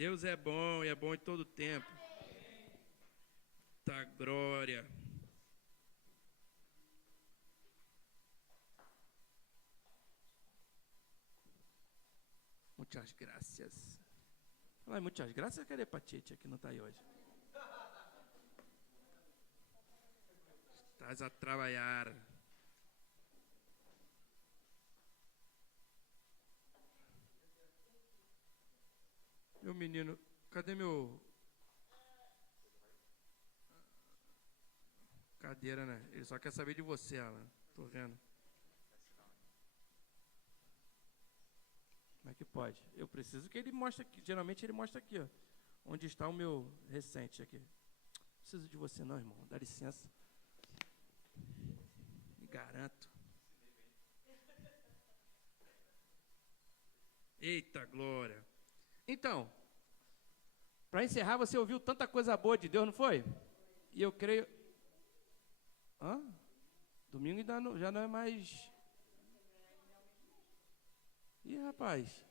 Deus é bom e é bom em todo tempo. Tá glória. Muitas graças. Fala muitas graças, cadê Patite que não está aí hoje? Estás a trabalhar. Meu menino, cadê meu... Cadeira, né? Ele só quer saber de você, Alan. Tô vendo. Como é que pode? Eu preciso que ele mostre aqui. Geralmente ele mostra aqui, ó. Onde está o meu recente aqui. Não preciso de você não, irmão. Dá licença. Me garanto. Eita glória. Então, para encerrar, você ouviu tanta coisa boa de Deus, não foi? E eu creio... Hã? Domingo ainda não, já não é mais... Ih, rapaz.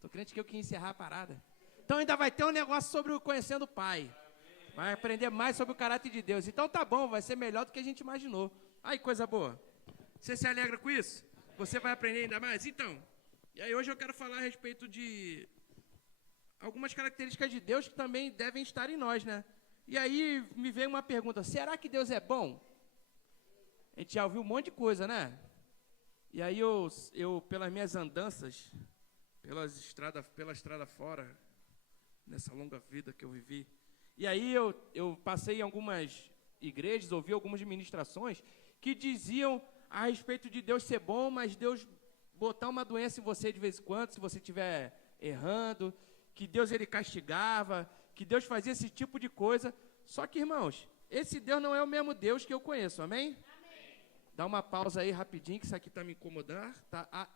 Tô crente que eu queria encerrar a parada. Então ainda vai ter um negócio sobre o conhecendo o Pai. Vai aprender mais sobre o caráter de Deus. Então tá bom, vai ser melhor do que a gente imaginou. Ai, coisa boa. Você se alegra com isso? Você vai aprender ainda mais? Então, e aí hoje eu quero falar a respeito de algumas características de Deus que também devem estar em nós, né? E aí me veio uma pergunta, será que Deus é bom? A gente já ouviu um monte de coisa, né? E aí eu pelas minhas andanças, pela estrada fora, nessa longa vida que eu vivi, e aí eu passei em algumas igrejas, ouvi algumas ministrações que diziam a respeito de Deus ser bom, mas Deus botar uma doença em você de vez em quando, se você estiver errando, que Deus ele castigava, que Deus fazia esse tipo de coisa. Só que, irmãos, esse Deus não é o mesmo Deus que eu conheço, amém? Dá uma pausa aí rapidinho, que isso aqui está a me incomodar,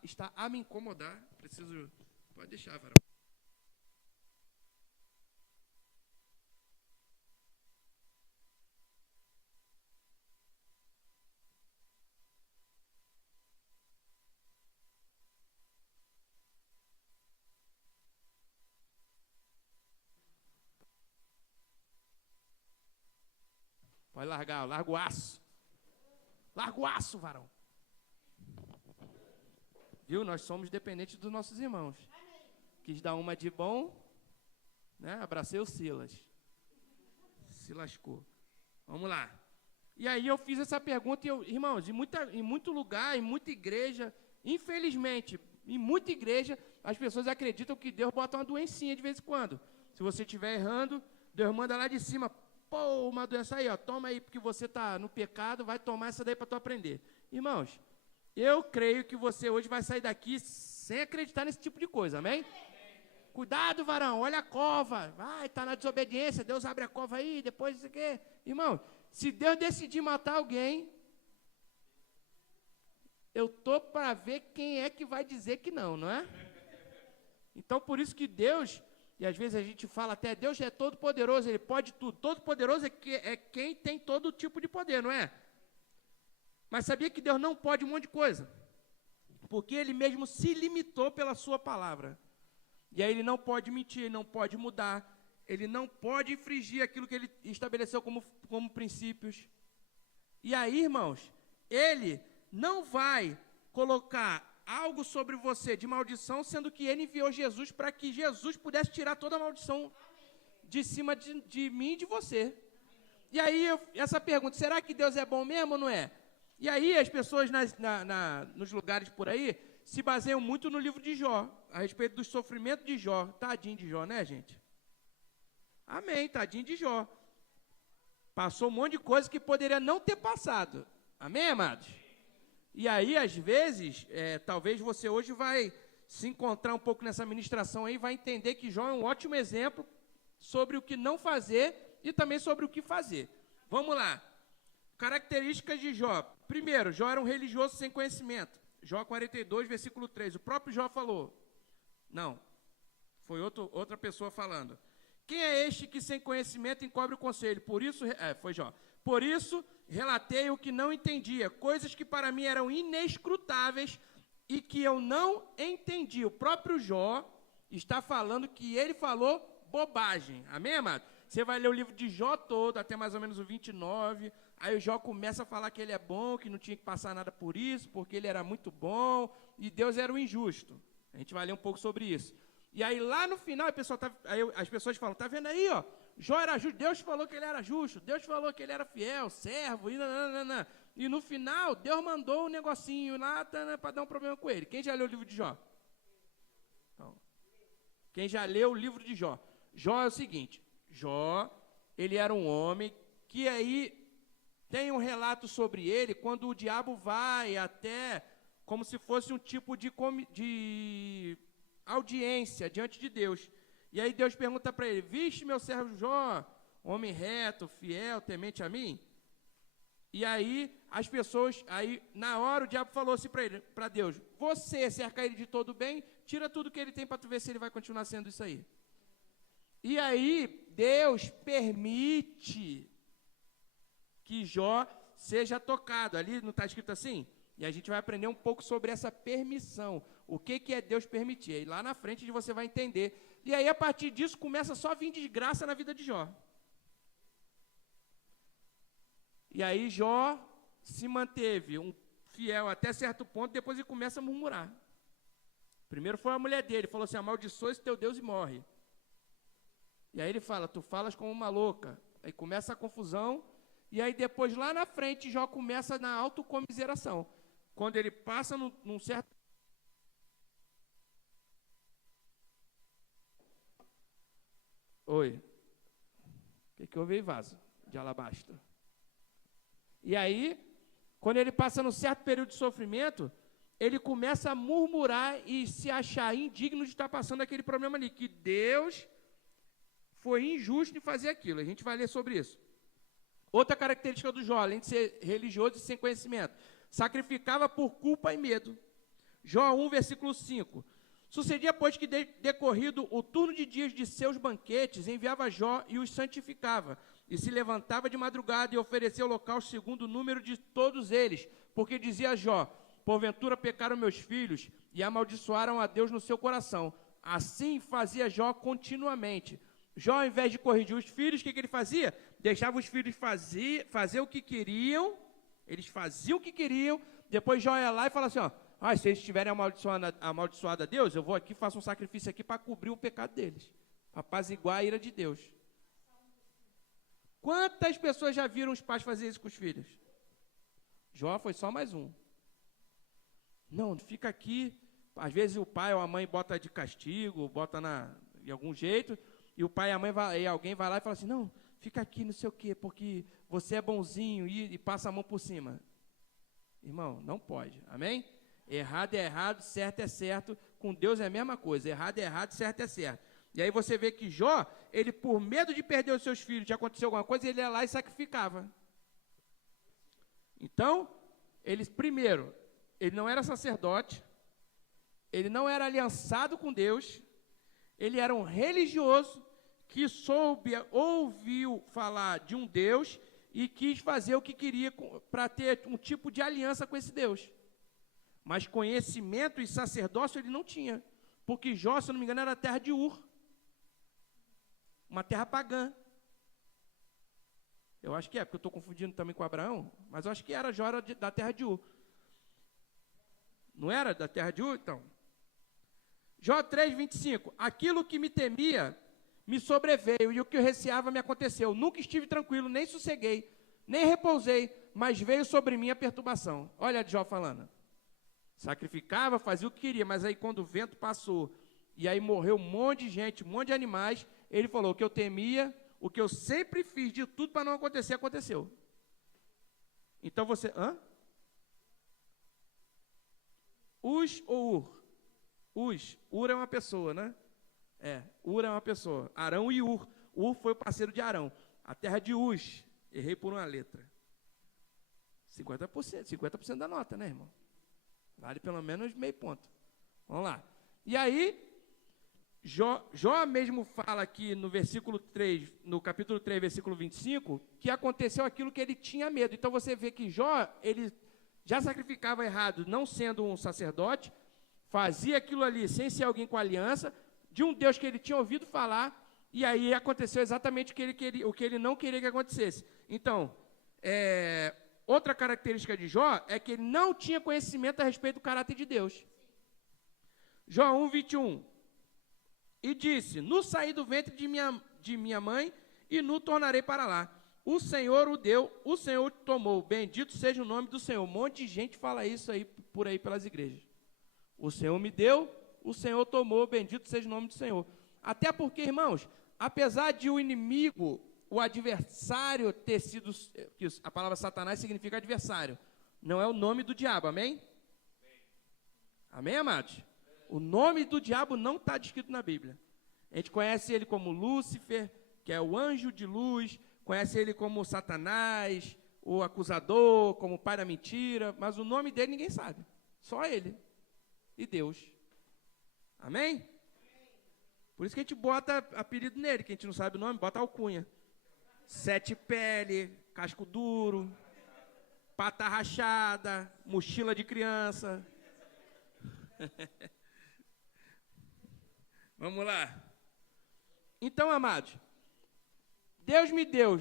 está a me incomodar. Preciso... Pode deixar, varão. Pode largar, larga o aço. Larga o aço, varão. Viu? Nós somos dependentes dos nossos irmãos. Quis dar uma de bom, né? Abracei o Silas. Se lascou. Vamos lá. E aí eu fiz essa pergunta, e irmãos, em muito lugar, em muita igreja, infelizmente, em muita igreja, as pessoas acreditam que Deus bota uma doencinha de vez em quando. Se você estiver errando, Deus manda lá de cima, pô, uma doença aí, ó, toma aí, porque você está no pecado, vai tomar essa daí para tu aprender. Irmãos, eu creio que você hoje vai sair daqui sem acreditar nesse tipo de coisa, amém? Cuidado, varão, olha a cova, vai, está na desobediência, Deus abre a cova aí, depois isso aqui. Irmão, se Deus decidir matar alguém, eu estou para ver quem é que vai dizer que não, não é? Então, por isso que Deus... E às vezes a gente fala até, Deus é todo poderoso, Ele pode tudo. Todo poderoso é quem tem todo tipo de poder, não é? Mas sabia que Deus não pode um monte de coisa? Porque Ele mesmo se limitou pela sua palavra. E aí Ele não pode mentir, não pode mudar, Ele não pode infringir aquilo que Ele estabeleceu como princípios. E aí, irmãos, Ele não vai colocar algo sobre você de maldição, sendo que Ele enviou Jesus para que Jesus pudesse tirar toda a maldição de cima de mim e de você. E aí, essa pergunta, será que Deus é bom mesmo ou não é? E aí, as pessoas nos lugares por aí se baseiam muito no livro de Jó, a respeito do sofrimento de Jó. Tadinho de Jó, né, gente? Amém, tadinho de Jó. Passou um monte de coisa que poderia não ter passado. Amém, amados? E aí, às vezes, talvez você hoje vai se encontrar um pouco nessa ministração aí, vai entender que Jó é um ótimo exemplo sobre o que não fazer e também sobre o que fazer. Vamos lá. Características de Jó. Primeiro, Jó era um religioso sem conhecimento. Jó 42, versículo 3. O próprio Jó falou. Não, foi outra pessoa falando. Quem é este que sem conhecimento encobre o conselho? Por isso, foi Jó. Por isso, relatei o que não entendia, coisas que para mim eram inescrutáveis e que eu não entendi. O próprio Jó, está falando que ele falou bobagem. Amém, amado? Você vai ler o livro de Jó todo, até mais ou menos o 29, aí o Jó começa a falar que ele é bom, que não tinha que passar nada por isso, porque ele era muito bom, e Deus era o injusto. A gente vai ler um pouco sobre isso. E aí lá no final, aí as pessoas falam, tá vendo aí, ó, Jó era justo, Deus falou que ele era justo, Deus falou que ele era fiel, servo, e no final, Deus mandou um negocinho lá para dar um problema com ele. Quem já leu o livro de Jó? Então, quem já leu o livro de Jó? Jó é o seguinte, Jó, ele era um homem que aí tem um relato sobre ele, quando o diabo vai até, como se fosse um tipo de audiência diante de Deus. E aí Deus pergunta para ele, viste meu servo Jó, homem reto, fiel, temente a mim? E aí as pessoas, aí na hora o diabo falou assim para Deus, você cerca ele de todo bem, tira tudo que ele tem para tu ver se ele vai continuar sendo isso aí. E aí Deus permite que Jó seja tocado. Ali não está escrito assim? E a gente vai aprender um pouco sobre essa permissão. O que é Deus permitir? Aí lá na frente você vai entender. E aí a partir disso começa só a vir desgraça na vida de Jó. E aí Jó se manteve um fiel até certo ponto, depois ele começa a murmurar. Primeiro foi a mulher dele, falou assim, amaldiçoa esse teu Deus e morre. E aí ele fala, tu falas como uma louca. Aí começa a confusão, e aí depois lá na frente Jó começa na autocomiseração. Quando ele passa num certo... Oi. O que houve aí, vaso de alabastro? E aí, quando ele passa num certo período de sofrimento, ele começa a murmurar e se achar indigno de estar passando aquele problema ali, que Deus foi injusto em fazer aquilo. A gente vai ler sobre isso. Outra característica do Jó, além de ser religioso e sem conhecimento, sacrificava por culpa e medo. Jó 1, versículo 5. Sucedia, pois, que decorrido o turno de dias de seus banquetes, enviava Jó e os santificava, e se levantava de madrugada e oferecia holocausto segundo o número de todos eles, porque dizia Jó, porventura pecaram meus filhos e amaldiçoaram a Deus no seu coração. Assim fazia Jó continuamente. Jó, ao invés de corrigir os filhos, o que ele fazia? Deixava os filhos fazer o que queriam, eles faziam o que queriam, depois Jó ia lá e falava assim, ó, se eles estiverem amaldiçoado a Deus, eu vou aqui, faço um sacrifício aqui para cobrir o pecado deles, para apaziguar a ira de Deus. Quantas pessoas já viram os pais fazer isso com os filhos? Jó foi só mais um. Não, fica aqui, às vezes o pai ou a mãe bota de castigo, bota de algum jeito, e o pai e a mãe, e alguém vai lá e fala assim, não, fica aqui, não sei o quê, porque você é bonzinho e passa a mão por cima. Irmão, não pode, amém? Errado é errado, certo é certo, com Deus é a mesma coisa, errado é errado, certo é certo. E aí você vê que Jó, ele por medo de perder os seus filhos, de acontecer alguma coisa, ele ia lá e sacrificava. Então, primeiro, ele não era sacerdote, ele não era aliançado com Deus, ele era um religioso que ouviu falar de um Deus e quis fazer o que queria para ter um tipo de aliança com esse Deus. Mas conhecimento e sacerdócio ele não tinha, porque Jó, se eu não me engano, era a terra de Ur, uma terra pagã. Eu acho que é, porque eu estou confundindo também com Abraão, mas eu acho que era Jó da terra de Ur. Não era da terra de Ur, então? Jó 3, 25. Aquilo que me temia me sobreveio, e o que eu receava me aconteceu. Nunca estive tranquilo, nem sosseguei, nem repousei, mas veio sobre mim a perturbação. Olha Jó falando. Sacrificava, fazia o que queria, mas aí quando o vento passou, e aí morreu um monte de gente, um monte de animais, ele falou, o que eu temia, o que eu sempre fiz de tudo para não acontecer, aconteceu. Então você... Uz ou Ur? Uz. Ur é uma pessoa, né? Ur é uma pessoa. Arão e Ur. Ur foi o parceiro de Arão. A terra de Uz. Errei por uma letra. 50% da nota, né, irmão? Vale pelo menos meio ponto. Vamos lá. E aí, Jó mesmo fala aqui no versículo 3, no capítulo 3, versículo 25, que aconteceu aquilo que ele tinha medo. Então você vê que Jó, ele já sacrificava errado, não sendo um sacerdote, fazia aquilo ali sem ser alguém com aliança. de um Deus que ele tinha ouvido falar, e aí aconteceu exatamente o que ele não queria que acontecesse. Então, outra característica de Jó é que ele não tinha conhecimento a respeito do caráter de Deus. Jó 1, 21. E disse, no saí do ventre de minha mãe, e no tornarei para lá. O Senhor o deu, o Senhor o tomou. Bendito seja o nome do Senhor. Um monte de gente fala isso aí por aí pelas igrejas. O Senhor me deu, o Senhor tomou. Bendito seja o nome do Senhor. Até porque, irmãos, apesar de o inimigo, o adversário ter sido... A palavra Satanás significa adversário. Não é o nome do diabo, amém? Amém, amados? O nome do diabo não está descrito na Bíblia. A gente conhece ele como Lúcifer, que é o anjo de luz, conhece ele como Satanás, o acusador, como o pai da mentira, mas o nome dele ninguém sabe, só ele e Deus. Amém? Por isso que a gente bota apelido nele, que a gente não sabe o nome, bota alcunha. Sete pele, casco duro, pata rachada, mochila de criança. Vamos lá. Então, amados, Deus me deu,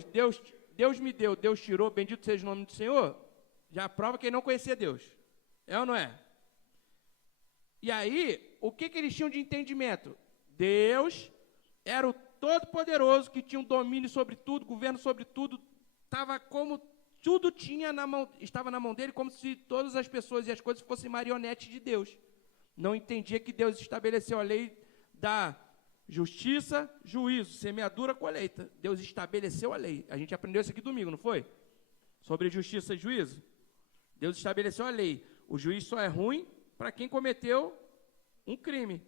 Deus tirou, bendito seja o nome do Senhor, já prova que ele não conhecia Deus. É ou não é? E aí, o que eles tinham de entendimento? Deus era o Todo-Poderoso, que tinha um domínio sobre tudo, governo sobre tudo, estava como tudo tinha na mão, estava na mão dele, como se todas as pessoas e as coisas fossem marionetes de Deus. Não entendia que Deus estabeleceu a lei da justiça, juízo, semeadura, colheita. Deus estabeleceu a lei. A gente aprendeu isso aqui domingo, não foi? Sobre justiça e juízo. Deus estabeleceu a lei. O juiz só é ruim para quem cometeu um crime.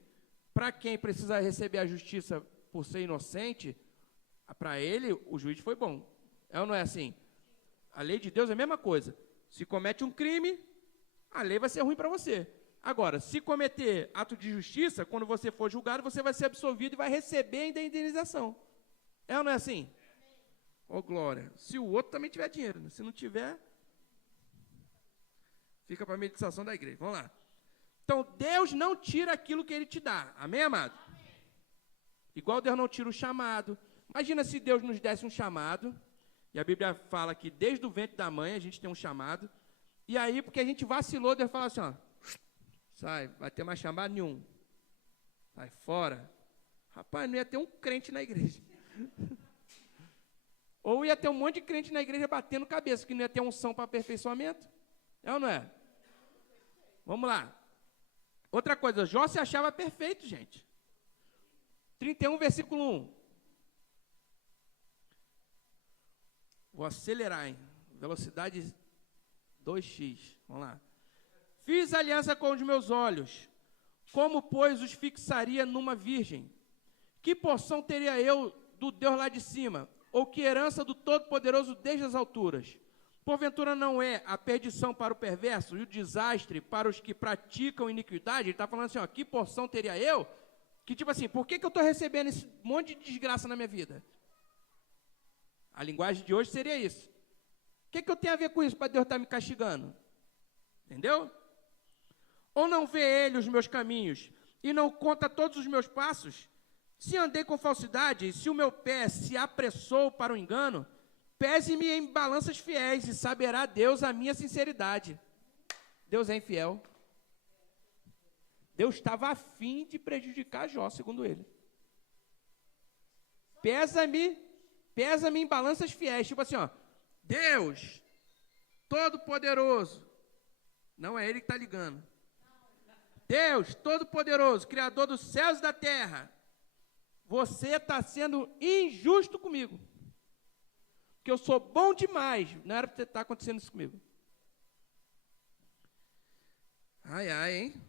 Para quem precisa receber a justiça por ser inocente, para ele o juiz foi bom. É ou não é assim? A lei de Deus é a mesma coisa. Se comete um crime, a lei vai ser ruim para você. Agora, se cometer ato de justiça, quando você for julgado, você vai ser absolvido e vai receber ainda a indenização. É ou não é assim? Oh, glória. Se o outro também tiver dinheiro, né? Se não tiver, fica para a meditação da igreja. Vamos lá. Então, Deus não tira aquilo que Ele te dá. Amém, amado? Amém. Igual Deus não tira o chamado. Imagina se Deus nos desse um chamado, e a Bíblia fala que desde o ventre da mãe a gente tem um chamado, e aí, porque a gente vacilou, Deus fala assim, ó, sai, vai ter mais chamado nenhum. Sai fora. Rapaz, não ia ter um crente na igreja. Ou ia ter um monte de crente na igreja batendo cabeça, que não ia ter unção para aperfeiçoamento. É ou não é? Vamos lá. Outra coisa, Jó se achava perfeito, gente. 31, versículo 1. Vou acelerar, hein? Velocidade 2x. Vamos lá. Fiz aliança com os meus olhos, como, pois, os fixaria numa virgem? Que porção teria eu do Deus lá de cima? Ou que herança do Todo-Poderoso desde as alturas? Porventura não é a perdição para o perverso e o desastre para os que praticam iniquidade? Ele está falando assim, ó, que porção teria eu? Que tipo assim, por que eu estou recebendo esse monte de desgraça na minha vida? A linguagem de hoje seria isso. O que eu tenho a ver com isso para Deus estar me castigando? Entendeu? Ou não vê Ele os meus caminhos e não conta todos os meus passos? Se andei com falsidade, se o meu pé se apressou para o engano, pese-me em balanças fiéis e saberá Deus a minha sinceridade. Deus é infiel. Deus estava a fim de prejudicar Jó, segundo ele. Pesa-me em balanças fiéis. Tipo assim, ó, Deus, Todo-Poderoso, não é Ele que está ligando. Deus, Todo-Poderoso, Criador dos céus e da terra, você está sendo injusto comigo. Porque eu sou bom demais. Não era para estar acontecendo isso comigo. Ai, ai, hein?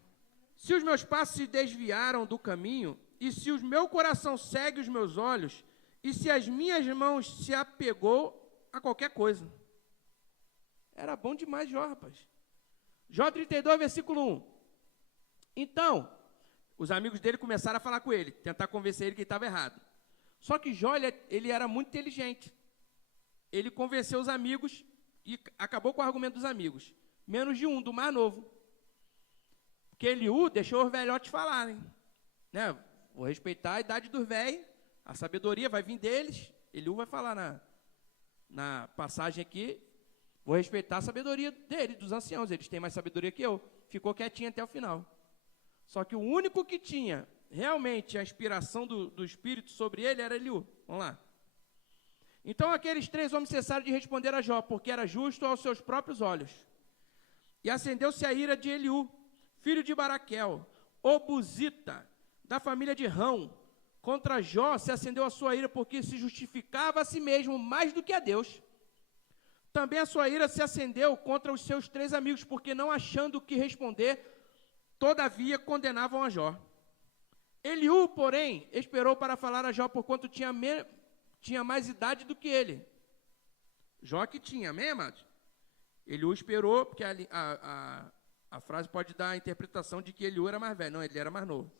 Se os meus passos se desviaram do caminho, e se o meu coração segue os meus olhos, e se as minhas mãos se apegou a qualquer coisa. Era bom demais, Jó, rapaz. Jó 32, versículo 1. Então, os amigos dele começaram a falar com ele, tentar convencer ele que ele estava errado. Só que Jó, ele era muito inteligente. Ele convenceu os amigos e acabou com o argumento dos amigos. Menos de um, do mais novo. Porque Eliú deixou os velhotes falarem. Né? Vou respeitar a idade dos velhos, a sabedoria vai vir deles. Eliú vai falar na passagem aqui, vou respeitar a sabedoria dele, dos anciãos, eles têm mais sabedoria que eu. Ficou quietinho até o final. Só que o único que tinha realmente a inspiração do Espírito sobre ele era Eliú. Vamos lá. Então aqueles 3 homens cessaram de responder a Jó, porque era justo aos seus próprios olhos. E acendeu-se a ira de Eliú, filho de Baraquel, o Buzita, da família de Rão. Contra Jó se acendeu a sua ira, porque se justificava a si mesmo mais do que a Deus. Também a sua ira se acendeu contra os seus 3 amigos, porque não achando o que responder, todavia condenavam a Jó. Eliú, porém, esperou para falar a Jó, porquanto tinha mais idade do que ele. Jó que tinha, amém, amados? Eliú esperou, porque a frase pode dar a interpretação de que Eliú era mais velho. Não, ele era mais novo.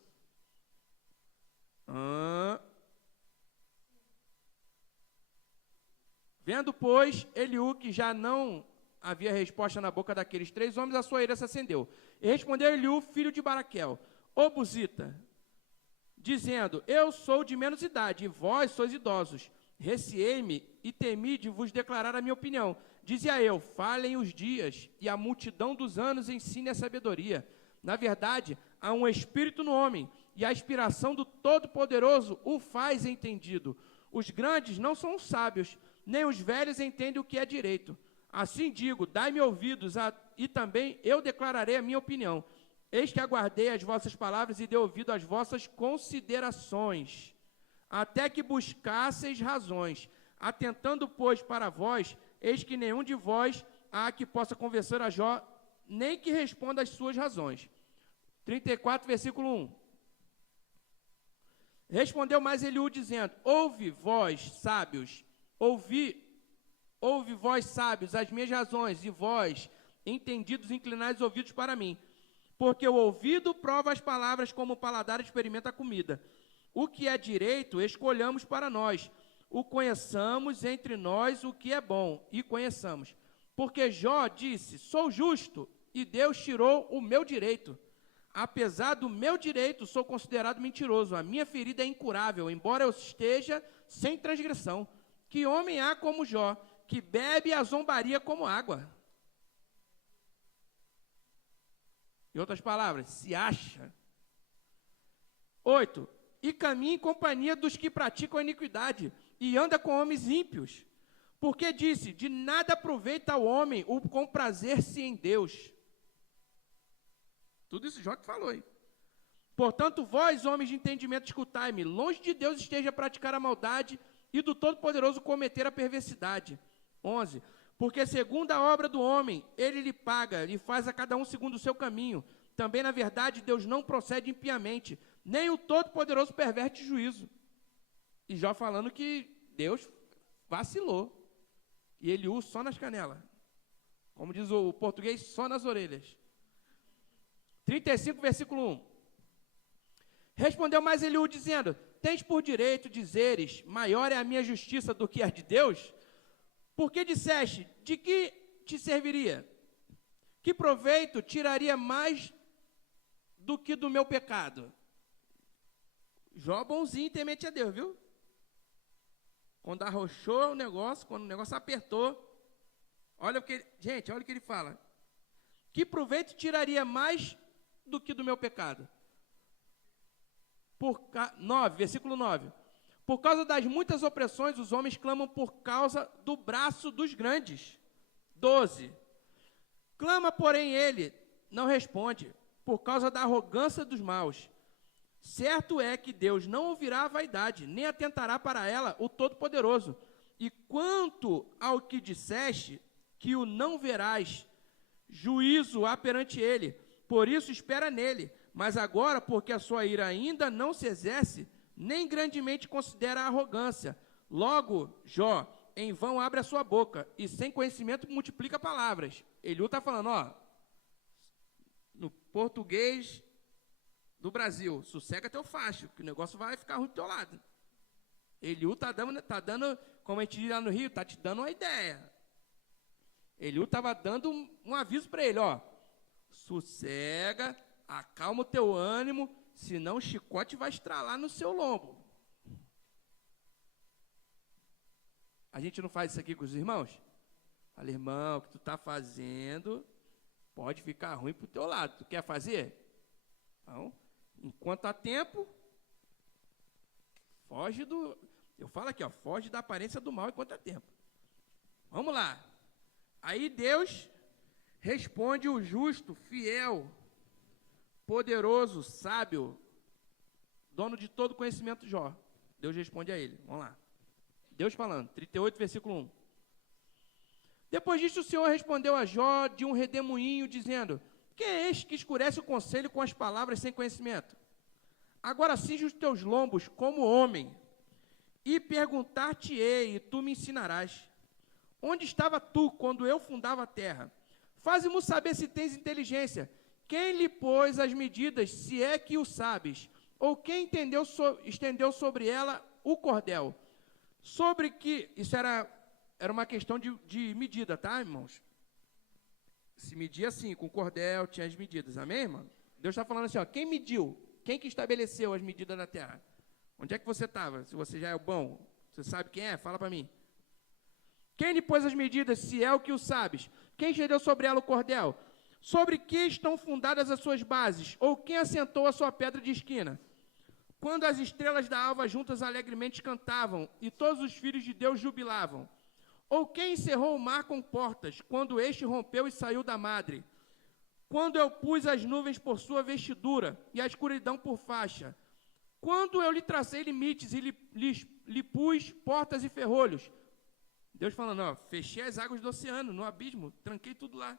Vendo, pois, Eliú que já não havia resposta na boca daqueles 3 homens, a sua ira se acendeu. E respondeu Eliú, filho de Baraquel, o Buzita, dizendo: eu sou de menos idade, e vós sois idosos. Receei-me e temi de vos declarar a minha opinião. Dizia eu: falem os dias, e a multidão dos anos ensine a sabedoria. Na verdade, há um espírito no homem, e a inspiração do Todo-Poderoso o faz entendido. Os grandes não são sábios, nem os velhos entendem o que é direito. Assim digo: dai-me ouvidos, e também eu declararei a minha opinião. Eis que aguardei as vossas palavras e dei ouvido às vossas considerações, até que buscasseis razões. Atentando, pois, para vós, eis que nenhum de vós há que possa convencer a Jó, nem que responda às suas razões. 34, versículo 1. Respondeu mais Eliú, dizendo: ouve vós, sábios, ouve vós, sábios, as minhas razões, e vós, entendidos, inclinai os ouvidos para mim. Porque o ouvido prova as palavras, como o paladar experimenta a comida. O que é direito, escolhamos para nós. O conheçamos entre nós o que é bom, e conheçamos. Porque Jó disse: sou justo, e Deus tirou o meu direito. Apesar do meu direito, sou considerado mentiroso. A minha ferida é incurável, embora eu esteja sem transgressão. Que homem há como Jó, que bebe a zombaria como água? Em outras palavras, se acha. 8. E caminha em companhia dos que praticam a iniquidade, e anda com homens ímpios. Porque disse: de nada aproveita ao homem o comprazer-se em Deus. Tudo isso Jó que falou, hein? Portanto, vós, homens de entendimento, escutai-me. Longe de Deus esteja a praticar a maldade, e do Todo-Poderoso cometer a perversidade. 11. Porque segundo a obra do homem, ele lhe paga, lhe faz a cada um segundo o seu caminho. Também, na verdade, Deus não procede impiamente, nem o Todo-Poderoso perverte juízo. E Jó falando que Deus vacilou. E Eliú só nas canelas. Como diz o português, só nas orelhas. 35, versículo 1. Respondeu mais Eliú, dizendo: tens por direito dizeres: maior é a minha justiça do que a de Deus? Porque disseste: de que te serviria? Que proveito tiraria mais do que do meu pecado? Jó bonzinho e temente a Deus, viu? Quando arrochou o negócio, quando o negócio apertou, olha o que ele fala. Que proveito tiraria mais do que do meu pecado? 9, versículo 9. Por causa das muitas opressões, os homens clamam por causa do braço dos grandes. 12. Clama, porém, ele não responde, por causa da arrogância dos maus. Certo é que Deus não ouvirá a vaidade, nem atentará para ela o Todo-Poderoso. E quanto ao que disseste, que o não verás, juízo há perante ele, por isso espera nele. Mas agora, porque a sua ira ainda não se exerce, nem grandemente considera a arrogância. Logo, Jó, em vão abre a sua boca, e sem conhecimento multiplica palavras. Eliú está falando, no português do Brasil: sossega teu facho, que o negócio vai ficar ruim do teu lado. Eliú está dando, como a gente diz lá no Rio, está te dando uma ideia. Eliú estava dando um aviso para ele, sossega, acalma o teu ânimo, senão o chicote vai estralar no seu lombo. A gente não faz isso aqui com os irmãos? Fala, irmão, o que tu está fazendo pode ficar ruim para o teu lado. Tu quer fazer? Então, enquanto há tempo, foge do... Eu falo aqui, ó, foge da aparência do mal enquanto há tempo. Vamos lá. Aí Deus responde o justo, fiel, poderoso, sábio, dono de todo conhecimento, Jó. Deus responde a ele. Vamos lá. Deus falando, 38, versículo 1. Depois disso, o Senhor respondeu a Jó de um redemoinho, dizendo: quem é este que escurece o conselho com as palavras sem conhecimento? Agora cinge os teus lombos como homem, e perguntar-te-ei, e tu me ensinarás. Onde estava tu quando eu fundava a terra? Faze-mo saber se tens inteligência. Quem lhe pôs as medidas, se é que o sabes? Ou quem estendeu sobre ela o cordel? Sobre que... Isso era uma questão de medida, tá, irmãos? Se media assim, com cordel, tinha as medidas. Amém, irmão? Deus está falando assim, ó, quem mediu? Quem que estabeleceu as medidas da terra? Onde é que você estava? Se você já é bom, você sabe quem é? Fala para mim. Quem lhe pôs as medidas, se é o que o sabes? Quem estendeu sobre ela o cordel? Sobre que estão fundadas as suas bases? Ou quem assentou a sua pedra de esquina? Quando as estrelas da alva juntas alegremente cantavam, e todos os filhos de Deus jubilavam? Ou quem encerrou o mar com portas, quando este rompeu e saiu da madre? Quando eu pus as nuvens por sua vestidura, e a escuridão por faixa? Quando eu lhe tracei limites, e lhe pus portas e ferrolhos? Deus falando, ó, fechei as águas do oceano, no abismo, tranquei tudo lá.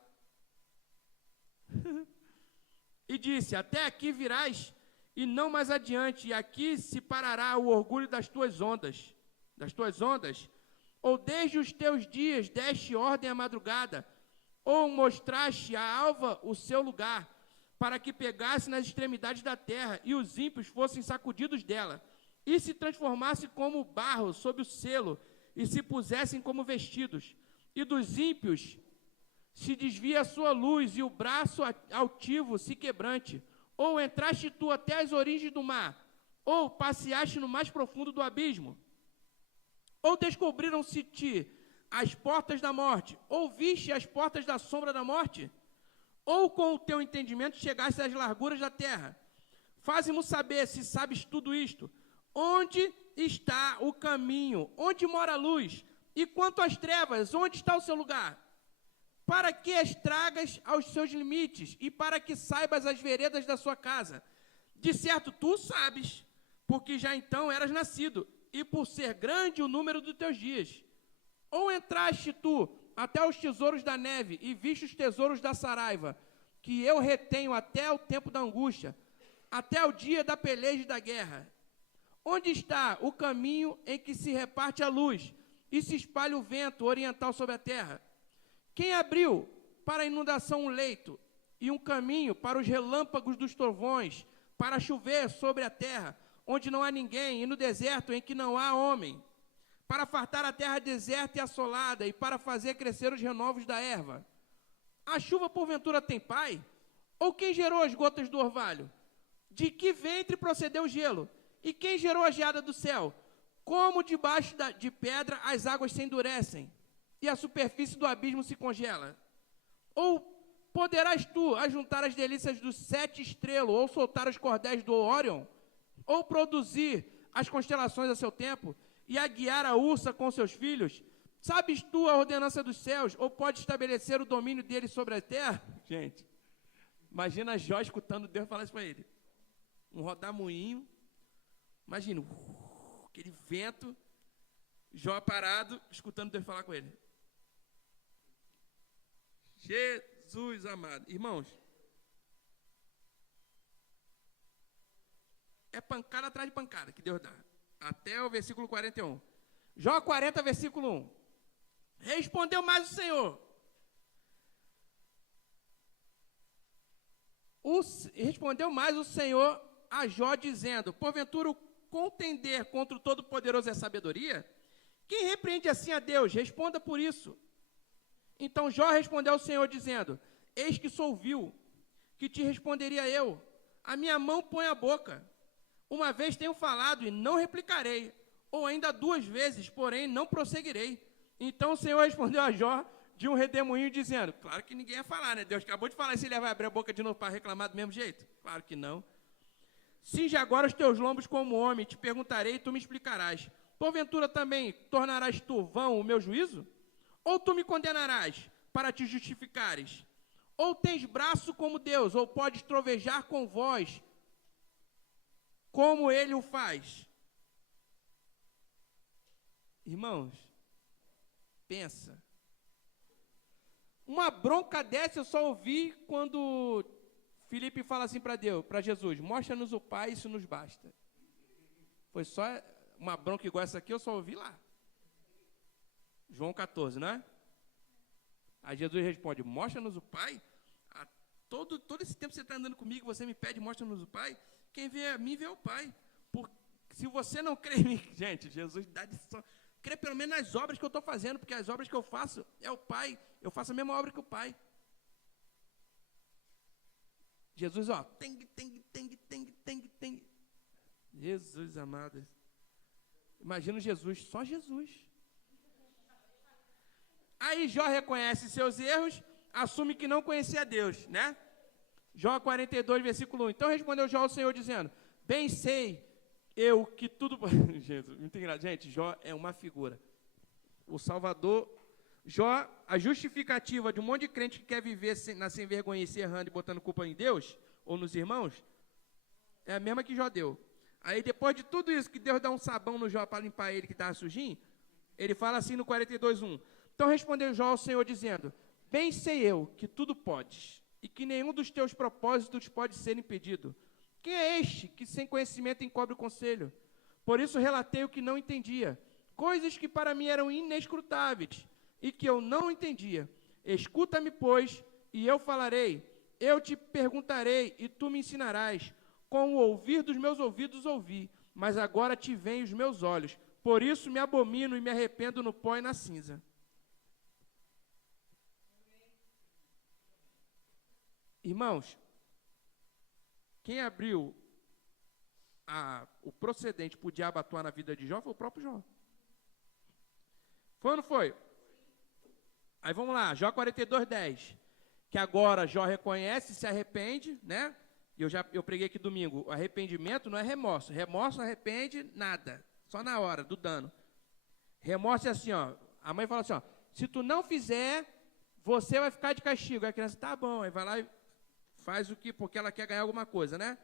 E disse, até aqui virás, e não mais adiante, e aqui se parará o orgulho das tuas ondas. Das tuas ondas? Ou desde os teus dias deste ordem à madrugada, ou mostraste à alva o seu lugar, para que pegasse nas extremidades da terra, e os ímpios fossem sacudidos dela, e se transformasse como barro sob o selo, e se pusessem como vestidos, e dos ímpios se desvia a sua luz, e o braço altivo se quebrante. Ou entraste tu até as origens do mar, ou passeaste no mais profundo do abismo? Ou descobriram-se-te as portas da morte, ou viste as portas da sombra da morte? Ou com o teu entendimento chegaste às larguras da terra? Faze-mo saber se sabes tudo isto. Onde está o caminho? Onde mora a luz? E quanto às trevas, onde está o seu lugar? Para que as tragas aos seus limites, e para que saibas as veredas da sua casa? De certo, tu sabes, porque já então eras nascido, e por ser grande o número dos teus dias. Ou entraste tu até os tesouros da neve, e viste os tesouros da saraiva, que eu retenho até o tempo da angústia, até o dia da peleja e da guerra? Onde está o caminho em que se reparte a luz, e se espalha o vento oriental sobre a terra? Quem abriu para a inundação um leito, e um caminho para os relâmpagos dos trovões, para chover sobre a terra, onde não há ninguém, e no deserto em que não há homem, para fartar a terra deserta e assolada, e para fazer crescer os renovos da erva? A chuva porventura tem pai? Ou quem gerou as gotas do orvalho? De que ventre procedeu o gelo? E quem gerou a geada do céu? Como debaixo de pedra as águas se endurecem, e a superfície do abismo se congela? Ou poderás tu ajuntar as delícias dos 7 estrelos, ou soltar os cordéis do Órion? Ou produzir as constelações a seu tempo, e a guiar a ursa com seus filhos? Sabes tu a ordenança dos céus, ou pode estabelecer o domínio deles sobre a terra? Gente, imagina Jó escutando Deus falar isso para ele. Um rodamuinho, imagina, aquele vento, Jó parado, escutando Deus falar com ele. Jesus amado. Irmãos, é pancada atrás de pancada que Deus dá. Até o versículo 41. Jó 40, versículo 1. Respondeu mais o Senhor. Respondeu mais o Senhor a Jó, dizendo, porventura contender contra o Todo-Poderoso é sabedoria? Quem repreende assim a Deus? Responda por isso. Então Jó respondeu ao Senhor, dizendo, eis que sou vil, que te responderia eu. a minha mão põe a boca. Uma vez tenho falado e não replicarei, ou ainda 2 vezes, porém não prosseguirei. Então o Senhor respondeu a Jó de um redemoinho, dizendo, claro que ninguém ia falar, né? Deus acabou de falar, se ele vai abrir a boca de novo para reclamar do mesmo jeito? Claro que não. Cinge agora os teus lombos como homem, te perguntarei e tu me explicarás. Porventura também tornarás tu vão o meu juízo? Ou tu me condenarás para te justificares? Ou tens braço como Deus, ou podes trovejar com voz, como ele o faz? Irmãos, pensa. Uma bronca dessa eu só ouvi quando Filipe fala assim para Deus, para Jesus, mostra-nos o Pai, isso nos basta. Foi só uma bronca igual essa aqui, eu só ouvi lá. João 14, não é? Aí Jesus responde, mostra-nos o Pai? Todo esse tempo você está andando comigo, você me pede, mostra-nos o Pai? Quem vê a mim, vê o Pai. Se você não crê em mim, gente, Jesus dá de só... Crê pelo menos nas obras que eu estou fazendo, porque as obras que eu faço é o Pai. Eu faço a mesma obra que o Pai. Jesus, ó, tem. Jesus amado. Imagina Jesus, só Jesus. Aí Jó reconhece seus erros, assume que não conhecia Deus, né? Jó 42, versículo 1. Então respondeu Jó ao Senhor, dizendo, bem sei eu que tudo... Jesus, muito engraçado. Gente, Jó é uma figura. O Salvador... Jó, a justificativa de um monte de crente que quer viver sem vergonha e se errando e botando culpa em Deus, ou nos irmãos, é a mesma que Jó deu. Aí depois de tudo isso, que Deus dá um sabão no Jó para limpar ele que estava sujinho, ele fala assim no 42:1. Então respondeu Jó ao Senhor dizendo, bem sei eu que tudo podes, e que nenhum dos teus propósitos pode ser impedido. Quem é este que sem conhecimento encobre o conselho? Por isso relatei o que não entendia, coisas que para mim eram inescrutáveis, e que eu não entendia. Escuta-me, pois, e eu falarei. Eu te perguntarei, e tu me ensinarás. Com o ouvir dos meus ouvidos ouvi, mas agora te veem os meus olhos. Por isso me abomino e me arrependo no pó e na cinza. Irmãos, quem abriu o procedente para o diabo atuar na vida de Jó foi o próprio Jó. Foi ou não foi? Aí vamos lá, Jó 42:10. Que agora Jó reconhece, se arrepende, né? Eu preguei aqui domingo. O arrependimento não é remorso. Remorso arrepende nada. Só na hora do dano. Remorso é assim, ó. A mãe fala assim, ó. Se tu não fizer, você vai ficar de castigo. Aí a criança, tá bom. Aí vai lá e faz o que, porque ela quer ganhar alguma coisa, né?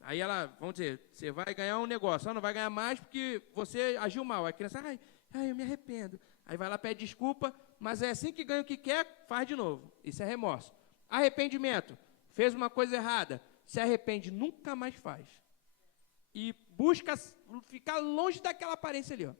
Aí ela, vamos dizer, você vai ganhar um negócio. Ela não vai ganhar mais porque você agiu mal. Aí a criança, ai, eu me arrependo. Aí vai lá, pede desculpa, mas é assim que ganha o que quer, faz de novo. Isso é remorso. Arrependimento. Fez uma coisa errada. Se arrepende, nunca mais faz. E busca ficar longe daquela aparência ali, ó.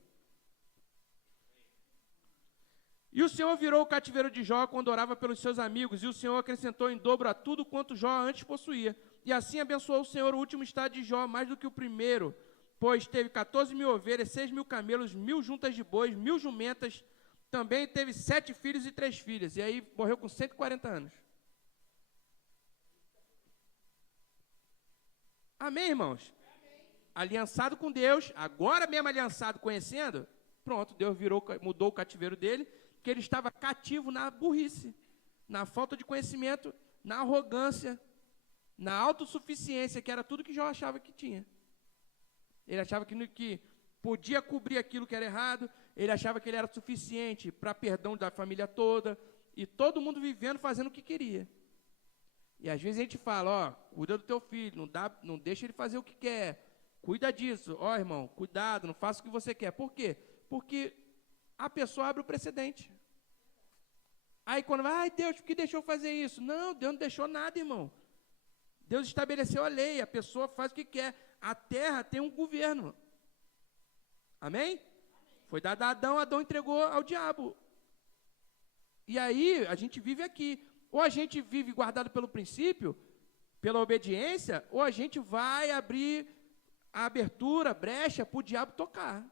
E o Senhor virou o cativeiro de Jó quando orava pelos seus amigos, e o Senhor acrescentou em dobro a tudo quanto Jó antes possuía. E assim abençoou o Senhor o último estado de Jó, mais do que o primeiro, pois teve 14.000 ovelhas, 6.000 camelos, 1.000 juntas de bois, 1.000 jumentas. Também teve 7 filhos e 3 filhas. E aí morreu com 140 anos. Amém, irmãos? Amém. Aliançado com Deus, agora mesmo aliançado, conhecendo, pronto, Deus mudou o cativeiro dele, que ele estava cativo na burrice, na falta de conhecimento, na arrogância, na autossuficiência, que era tudo que Jó achava que tinha. Ele achava que podia cobrir aquilo que era errado, ele achava que ele era suficiente para perdão da família toda, e todo mundo vivendo, fazendo o que queria. E às vezes a gente fala, ó, cuida do teu filho, não deixa ele fazer o que quer, cuida disso, ó irmão, cuidado, não faça o que você quer. Por quê? Porque a pessoa abre o precedente. Aí quando vai, ai Deus, por que deixou fazer isso? Não, Deus não deixou nada, irmão. Deus estabeleceu a lei, a pessoa faz o que quer. A terra tem um governo. Amém? Foi dado a Adão, Adão entregou ao diabo. E aí a gente vive aqui. Ou a gente vive guardado pelo princípio, pela obediência, ou a gente vai abrir a abertura, brecha, para o diabo tocar.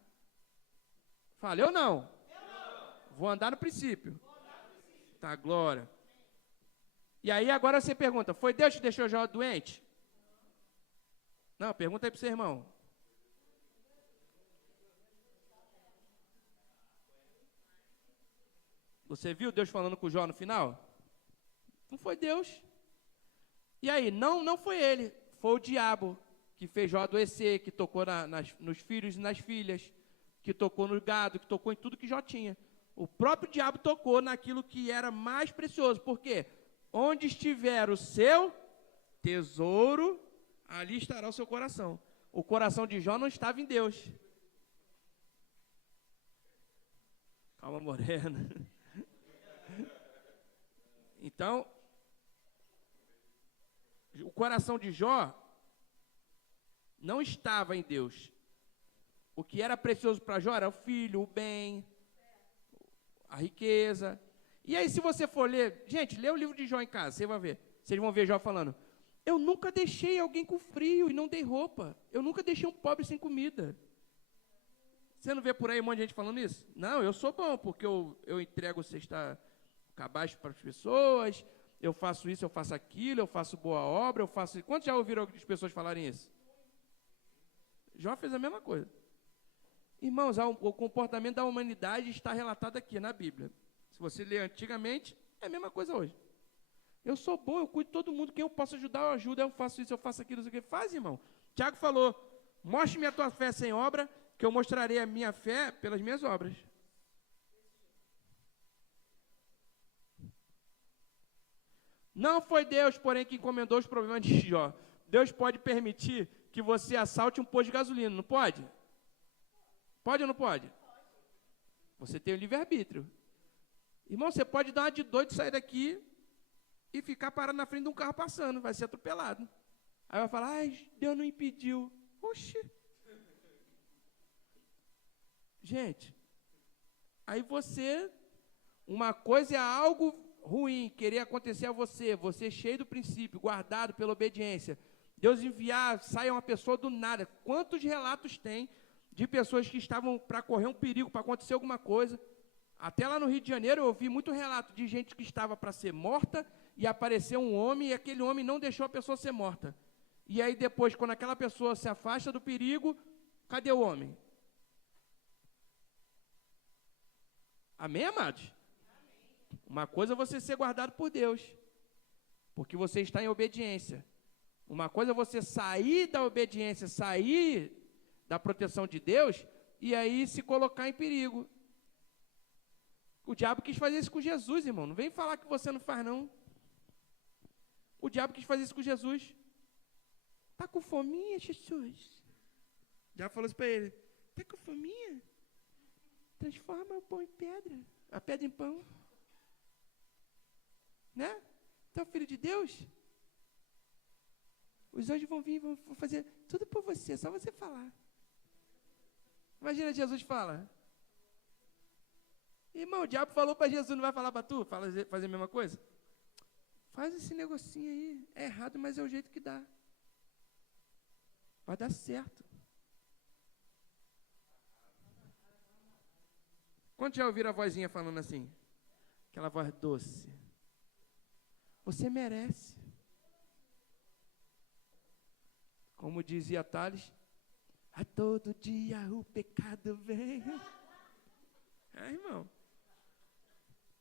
Fala, eu não. Vou andar no princípio. Tá, glória. E aí agora você pergunta, foi Deus que deixou Jó doente? Não, pergunta aí para o seu irmão. Você viu Deus falando com Jó no final? Não foi Deus. E aí, não foi ele, foi o diabo que fez Jó adoecer, que tocou nos filhos e nas filhas, que tocou no gado, que tocou em tudo que Jó tinha. O próprio diabo tocou naquilo que era mais precioso. Por quê? Onde estiver o seu tesouro, ali estará o seu coração. O coração de Jó não estava em Deus. Calma, morena. Então, o coração de Jó não estava em Deus. O que era precioso para Jó era o filho, o bem, a riqueza. E aí, se você for ler, gente, lê o livro de Jó em casa, você vai ver. Vocês vão ver Jó falando: eu nunca deixei alguém com frio e não dei roupa. Eu nunca deixei um pobre sem comida. Você não vê por aí um monte de gente falando isso? Não, eu sou bom, porque eu entrego cesta cabaz para as pessoas, eu faço isso, eu faço aquilo, eu faço boa obra, eu faço... Quantos já ouviram as pessoas falarem isso? Jó fez a mesma coisa. Irmãos, o comportamento da humanidade está relatado aqui na Bíblia. Se você ler antigamente, é a mesma coisa hoje. Eu sou bom, eu cuido de todo mundo, quem eu posso ajudar, eu ajudo, eu faço isso, eu faço aquilo, isso aqui. Faz, irmão. Tiago falou: mostre-me a tua fé sem obra, que eu mostrarei a minha fé pelas minhas obras. Não foi Deus, porém, que encomendou os problemas de Jó. Deus pode permitir que você assalte um posto de gasolina, não pode? Pode ou não pode? Você tem o livre-arbítrio. Irmão, você pode dar uma de doido, sair daqui e ficar parado na frente de um carro passando, vai ser atropelado. Aí vai falar: ai, Deus não impediu. Oxi. Gente, aí uma coisa é algo ruim querer acontecer a você cheio do princípio, guardado pela obediência. Deus enviar, saia uma pessoa do nada. Quantos relatos tem de pessoas que estavam para correr um perigo, para acontecer alguma coisa? Até lá no Rio de Janeiro eu ouvi muito relato de gente que estava para ser morta e apareceu um homem e aquele homem não deixou a pessoa ser morta. E aí depois, quando aquela pessoa se afasta do perigo, cadê o homem? Amém, amados? Uma coisa é você ser guardado por Deus, porque você está em obediência. Uma coisa é você sair da obediência, sair da proteção de Deus, e aí se colocar em perigo. O diabo quis fazer isso com Jesus, irmão. Não vem falar que você não faz, não. O diabo quis fazer isso com Jesus. Está com fominha, Jesus? O diabo falou isso para ele. Está com fominha? Transforma o pão em pedra, a pedra em pão. Né? Então, filho de Deus, os anjos vão vir, vão fazer tudo por você, só você falar. Imagina, Jesus fala: irmão, o diabo falou para Jesus, não vai falar para tu? Fazer a mesma coisa? Faz esse negocinho aí, é errado, mas é o jeito que dá. Vai dar certo. Quantos já ouviram a vozinha falando assim? Aquela voz doce. Você merece. Como dizia Tales, a todo dia o pecado vem. Irmão.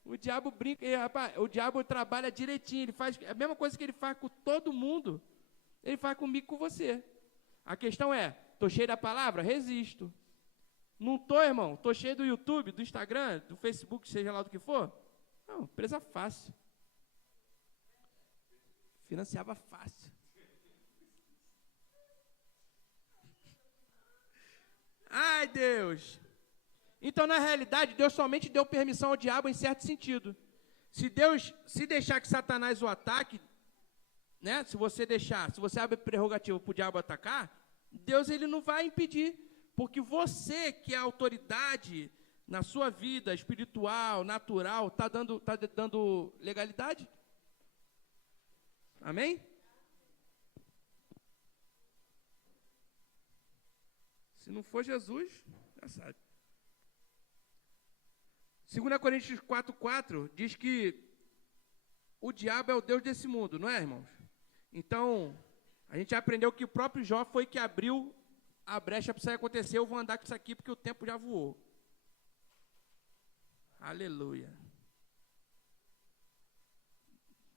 O diabo brinca, rapaz, o diabo trabalha direitinho, ele faz a mesma coisa que ele faz com todo mundo, ele faz comigo e com você. A questão é, estou cheio da palavra? Resisto. Não estou, irmão, estou cheio do YouTube, do Instagram, do Facebook, seja lá do que for. Não, empresa fácil. Financiava fácil. Ai, Deus. Então, na realidade, Deus somente deu permissão ao diabo em certo sentido. Se deixar que Satanás o ataque, né? Se você abre prerrogativa para o diabo atacar, Deus ele não vai impedir, porque você que é a autoridade na sua vida espiritual, natural, está dando legalidade. Amém? Se não for Jesus, já sabe. 2 Coríntios 4:4 diz que o diabo é o Deus desse mundo, não é, irmãos? Então, A gente aprendeu que o próprio Jó foi que abriu a brecha para isso aí acontecer. Eu vou andar com isso aqui porque o tempo já voou. Aleluia.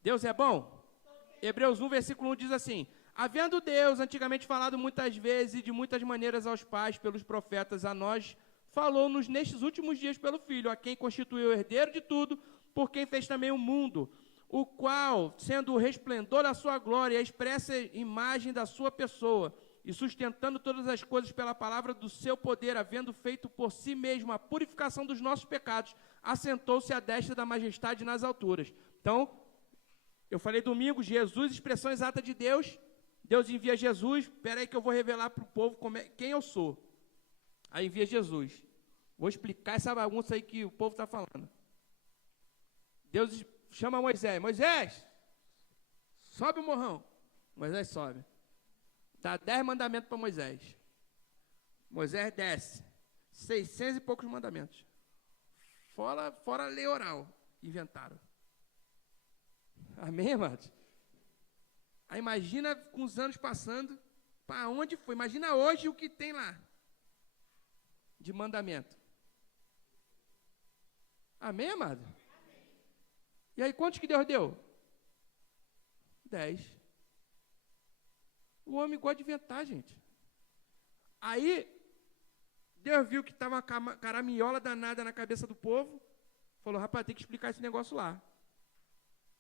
Deus é bom? Hebreus 1, versículo 1 diz assim: havendo Deus antigamente falado muitas vezes e de muitas maneiras aos pais pelos profetas, a nós falou-nos nestes últimos dias pelo Filho, a quem constituiu o herdeiro de tudo, por quem fez também o mundo, o qual, sendo o resplendor da sua glória, a expressa imagem da sua pessoa, e sustentando todas as coisas pela palavra do seu poder, havendo feito por si mesmo a purificação dos nossos pecados, assentou-se à destra da majestade nas alturas. Então, eu falei domingo, Jesus, expressão exata de Deus. Deus envia Jesus. Espera aí que eu vou revelar para o povo quem eu sou. Aí envia Jesus. Vou explicar essa bagunça aí que o povo está falando. Deus chama Moisés. Moisés, sobe o morrão. Moisés sobe. Dá 10 mandamentos para Moisés. Moisés desce. 600 e poucos mandamentos. Fora a lei oral. Inventaram. Amém, amados? Aí imagina com os anos passando, para onde foi? Imagina hoje o que tem lá de mandamento. Amém, amado? Amém. E aí quantos que Deus deu? 10. O homem gosta de inventar, gente. Aí Deus viu que estava uma caraminhola danada na cabeça do povo, falou: rapaz, tem que explicar esse negócio lá.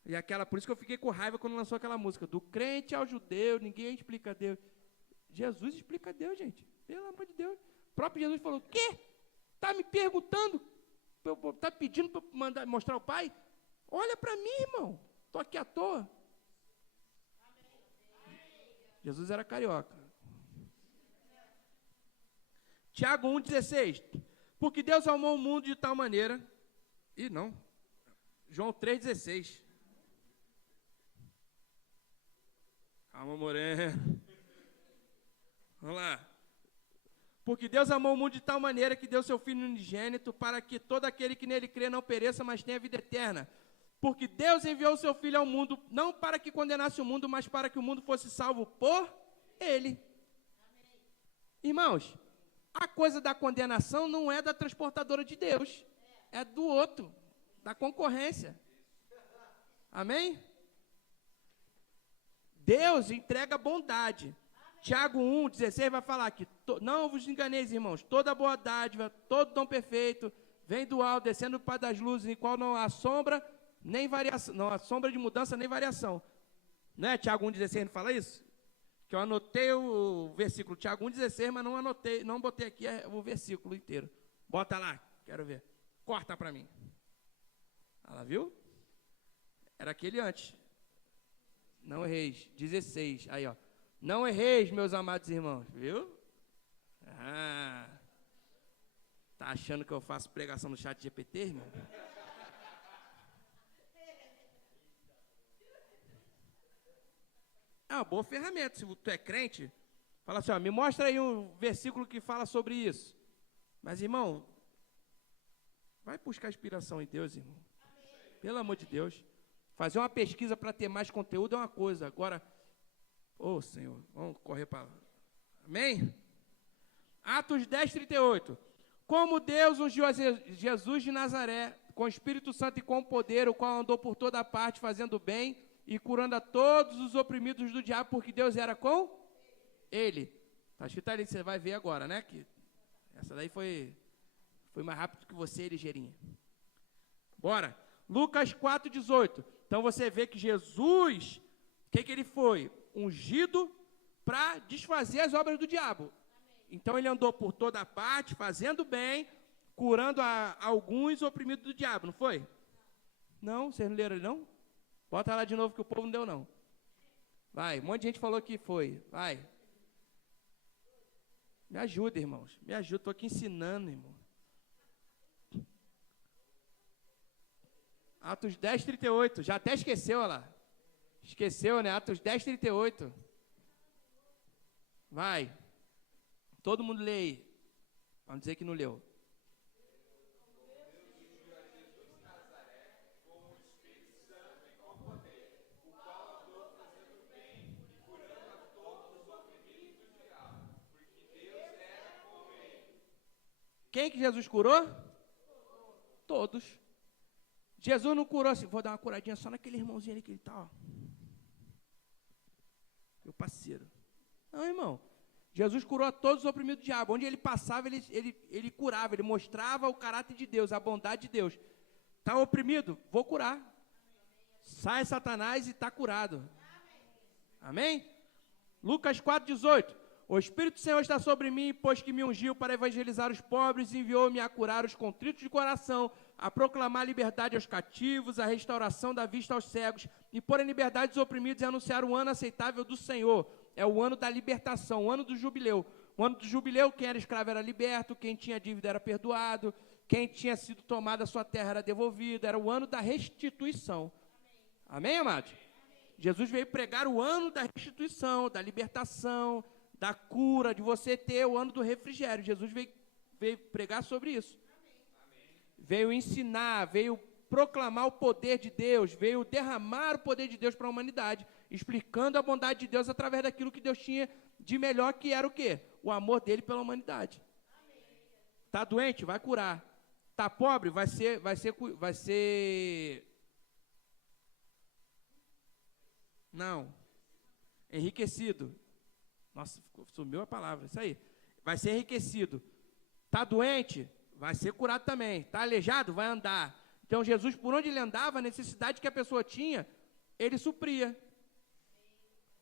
E por isso que eu fiquei com raiva quando lançou aquela música, do crente ao judeu, ninguém explica Deus. Jesus explica Deus, gente. Pelo amor de Deus. O próprio Jesus falou: quê? Está me perguntando? Está pedindo para mostrar o Pai? Olha para mim, irmão. Estou aqui à toa. Jesus era carioca. Tiago 1,16. Porque Deus amou o mundo de tal maneira. João 3,16. Calma, Moreno. Vamos lá. Porque Deus amou o mundo de tal maneira que deu seu Filho unigênito para que todo aquele que nele crê não pereça, mas tenha vida eterna. Porque Deus enviou o seu Filho ao mundo, não para que condenasse o mundo, mas para que o mundo fosse salvo por ele. Amém. Irmãos, a coisa da condenação não é da transportadora de Deus, é do outro, da concorrência. Amém? Deus entrega bondade. Amém. Tiago 1,16 vai falar que não vos enganeis, irmãos, toda boa dádiva, todo dom perfeito, vem do alto, descendo para das luzes, em qual não há sombra, nem variação, não há sombra de mudança, nem variação. Não é Tiago 1,16 não fala isso? Que eu anotei o versículo Tiago 1,16, mas não anotei, não botei aqui o versículo inteiro. Bota lá, quero ver. Corta para mim. Ela viu? Era aquele antes. Não erreis. 16. Aí, ó. Não erreis, meus amados irmãos. Viu? Tá achando que eu faço pregação no chat GPT, irmão? É uma boa ferramenta. Se tu é crente, fala assim, ó, me mostra aí um versículo que fala sobre isso. Mas, irmão, vai buscar inspiração em Deus, irmão. Amém. Pelo amor de Deus. Fazer uma pesquisa para ter mais conteúdo é uma coisa. Agora, Senhor, vamos correr para... Amém? Atos 10, 38. Como Deus ungiu a Jesus de Nazaré, com o Espírito Santo e com poder, o qual andou por toda parte, fazendo bem e curando a todos os oprimidos do diabo, porque Deus era com ele. Está escrito ali, você vai ver agora, né? Que essa daí foi mais rápido que você, ligeirinha. Bora. Lucas 4, 18. Então você vê que Jesus, o que ele foi? Ungido para desfazer as obras do diabo. Amém. Então ele andou por toda parte, fazendo bem, curando alguns oprimidos do diabo, não foi? Não, vocês não leram não? Bota lá de novo que o povo não deu não. Vai, um monte de gente falou que foi. Vai. Me ajuda, irmãos. Me ajuda, estou aqui ensinando, irmão. Atos 10, 38. Já até esqueceu, olha lá. Esqueceu, né? Atos 10, 38. Vai. Todo mundo lê aí. Vamos dizer que não leu. Quem que Jesus curou? Todos. Jesus não curou assim, vou dar uma curadinha só naquele irmãozinho ali que ele está, ó. Meu parceiro. Não, irmão. Jesus curou a todos os oprimidos do diabo. Onde ele passava, ele curava, ele mostrava o caráter de Deus, a bondade de Deus. Está oprimido? Vou curar. Sai Satanás e está curado. Amém? Lucas 4,18. O Espírito do Senhor está sobre mim, pois que me ungiu para evangelizar os pobres e enviou-me a curar os contritos de coração, a proclamar liberdade aos cativos, a restauração da vista aos cegos, e pôr em liberdade os oprimidos e anunciar o ano aceitável do Senhor. É o ano da libertação, o ano do jubileu. O ano do jubileu, quem era escravo era liberto, quem tinha dívida era perdoado, quem tinha sido tomado a sua terra era devolvido. Era o ano da restituição. Amém, amados? Jesus veio pregar o ano da restituição, da libertação, da cura, de você ter o ano do refrigério. Jesus veio pregar sobre isso. Veio ensinar, veio proclamar o poder de Deus, veio derramar o poder de Deus para a humanidade, explicando a bondade de Deus através daquilo que Deus tinha de melhor, que era o quê? O amor dele pela humanidade. Está doente? Vai curar. Está pobre? Vai ser... Não. Enriquecido. Nossa, sumiu a palavra, isso aí. Vai ser enriquecido. Está doente? Vai ser curado também. Está aleijado? Vai andar. Então, Jesus, por onde ele andava, a necessidade que a pessoa tinha, ele supria.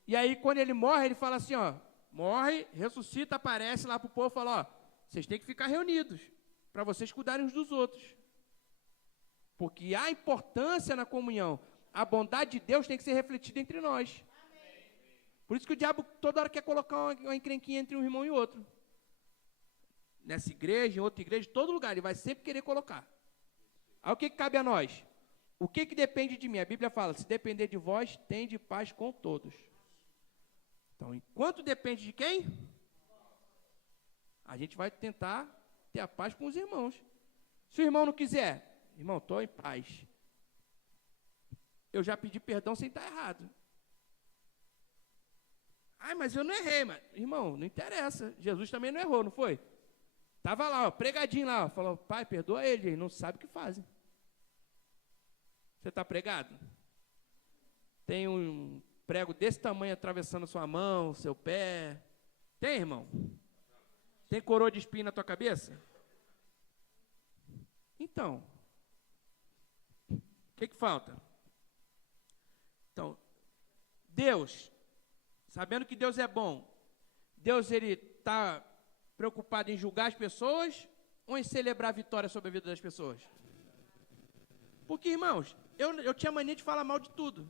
E aí, quando ele morre, ele fala assim, ó, morre, ressuscita, aparece lá para o povo e fala, ó, vocês têm que ficar reunidos, para vocês cuidarem uns dos outros. Porque há importância na comunhão. A bondade de Deus tem que ser refletida entre nós. Por isso que o diabo toda hora quer colocar uma encrenquinha entre um irmão e outro. Nessa igreja, em outra igreja, em todo lugar, ele vai sempre querer colocar. Aí o que cabe a nós? O que depende de mim? A Bíblia fala, se depender de vós, tende paz com todos. Então, enquanto depende de quem? A gente vai tentar ter a paz com os irmãos. Se o irmão não quiser, irmão, estou em paz. Eu já pedi perdão sem estar errado. Ai, mas eu não errei, mas... Irmão, não interessa. Jesus também não errou, não foi? Estava lá, ó, pregadinho lá, ó, falou, pai, perdoa ele, ele não sabe o que fazem. Você está pregado? Tem um prego desse tamanho atravessando sua mão, seu pé. Tem, irmão? Tem coroa de espinho na tua cabeça? Então, o que falta? Então, Deus, sabendo que Deus é bom, Deus ele está preocupado em julgar as pessoas ou em celebrar a vitória sobre a vida das pessoas? Porque, irmãos, eu tinha mania de falar mal de tudo.